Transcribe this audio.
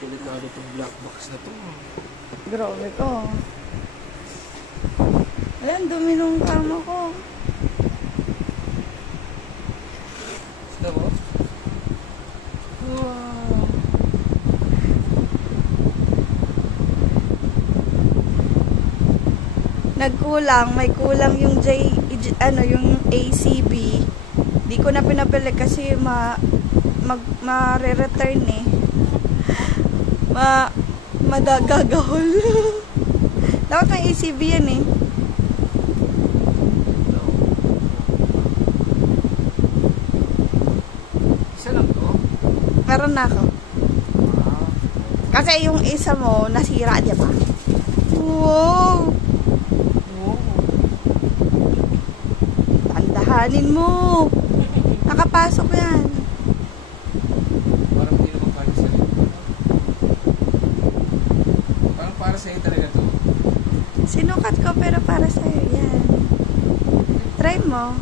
Delikado itong black box na to. Grabe ko. Ayan, dumi nung kama ko. Sino mo? Wow. Nagkulang, may kulang yung yung ACB. Di ko na pinabili kasi ma-re-return eh. Madagagahol. Dapat may ACB yan eh. Isa lang to? Meron na ako. Kasi yung isa mo, nasira, di ba? Wow! Tandahanin mo! Nakapasok yan. Parang hindi naman para sa'yo. Parang para sa'yo talaga to. Sinukat ko pero para sa'yo yan. Try mo.